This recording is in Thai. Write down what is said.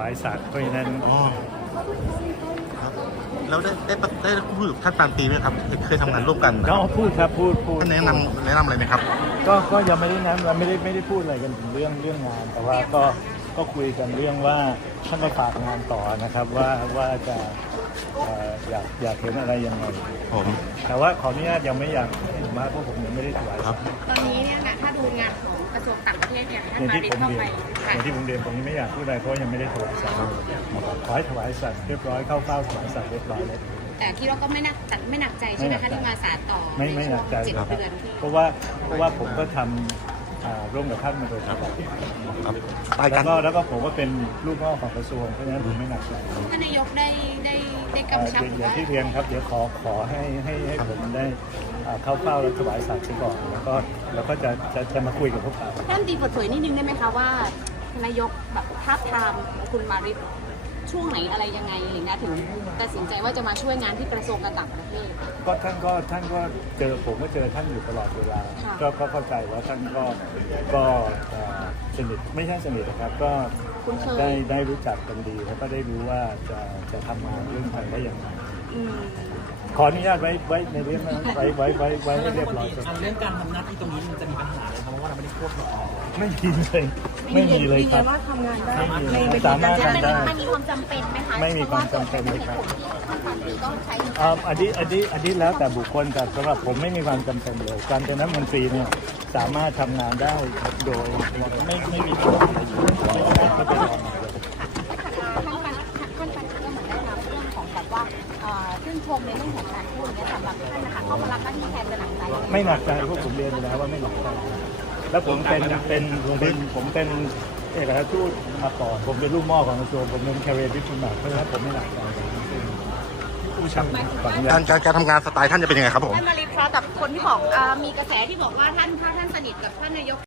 ายสัตว์เพราะฉะนั้นอ๋อครับแล้วได้พูดกับท่านปานปรีไหมครับเคยทำงานร่วมกันก็พูดครับพูดท่านแนะนำอะไรไหมครับก็ยังไม่ได้นั้นเราไม่ได้พูดอะไรกันถึงเรื่องงาน แต่ว่าก็คุยกันเรื่องว่าท่านก็ฝากงานต่อนะครับว่าจะอยากเห็นอะไรยังไงผมแต่ว่าขออนุญาตยังไม่อยากให้มากเพราะผมยังไม่ได้ถวายครับตอนนี้เนี่ยนะถ้าดูงานของกระทรวงต่างประเทศเนี่ยท่านอย่างมาที่ริผดมเข้าเรียไปนค่ะอย่างที่ผมเรียนผมยังไม่อยากพูดอะไรเพราะยังไม่ได้ถวายสัตว์ขอให้ถวายสัตว์เรียบร้อยเข้าเฝ้าถวายสัตว์เรียบร้อยแล้วแต่ที่เราก็ไม่หนักใจใช่ไหมคะที่มาศาลต่อไม่ในหช่นัวกงใจ 7 ครับเดือนที่เพราะว่าผมก็ทำร่วมกับท่านมาโดยตลอดครับตายกันแล้วก็ผมก็เป็นลูกน้องของกระทรวงเพราะฉะนั้นผมไม่หนักใจท่านนายกได้กำชับอย่างที่เรียนครับเดี๋ยวขอให้ผมได้เข้าเฝ้าและถวายสัตว์ก่อนแล้วก็จะมาคุยกับพวกเขาท่านตีเปิดเผยนิดนึงได้ไหมคะว่านายกแบบท้าทามคุณมาริดช่วงไหนอะไรยังไงอะไรเงี้ยถึงตัดสินใจว่าจะมาช่วยงานที่กระทรวงการต่างประเทศก็ท่านก็เจอผมก็เจอท่านอยู่ตลอดเวลาค่ะก็เข้าใจว่าท่านก็สนิทไม่ใช่สนิทนะครับ ก็คุ้นเคยได้รู้จักกันดีแล้วก็ได้รู้ว่าจะทำงานเรื่องไทยได้อย่างไรอืมขออนุญาตไว้ในเรื่องนั้นไว้ให้เรียบร้อยก่อนเรื่องการทำหน้าที่ตรงนี้มันจะมีปัญหาเลยครับเพราะว่าเราไม่ได้ควบคุมไม่มีเลยครับว่าทำงานได้ไม่มีสามารถทำได้มันมีความจำเป็นไหมคะไม่มีความจำเป็นเลยครับท่านปานปรีต้องใช้อันนี้แล้วแต่บุคคลแต่สำหรับผมไม่มีความจำเป็นเลยการเป็นรัฐมนตรีเนี่ยสามารถทำงานได้โดยไม่มีปัญหาอะไรอยู่ไม่เป็นไรท่านปานก็เหมือนได้รับเรื่องของแบบว่าชื่นชมในเรื่องของการพูดเนี่ยสำหรับท่านนะคะเข้ามารับหน้าที่แทนจะหนักใจไม่หนักใจพวกผมเรียนไปแล้วว่าไม่หนักใจแล้วผมเป็นเอกอัครทูตมาก่อนผมเป็นลูกหม้อของกระทรวงผมเป็นแคเรียร์ดิปโลแมทเพราะฉะนั้นผมไม่หนักใจผู้ชักขออนุญาตการทำงานสไตล์ท่านจะเป็นยังไงครับผมท่านมาริดคะแต่คนที่บอกมีกระแสที่บอกว่าท่านถ้าท่านสนิทกับท่านนายก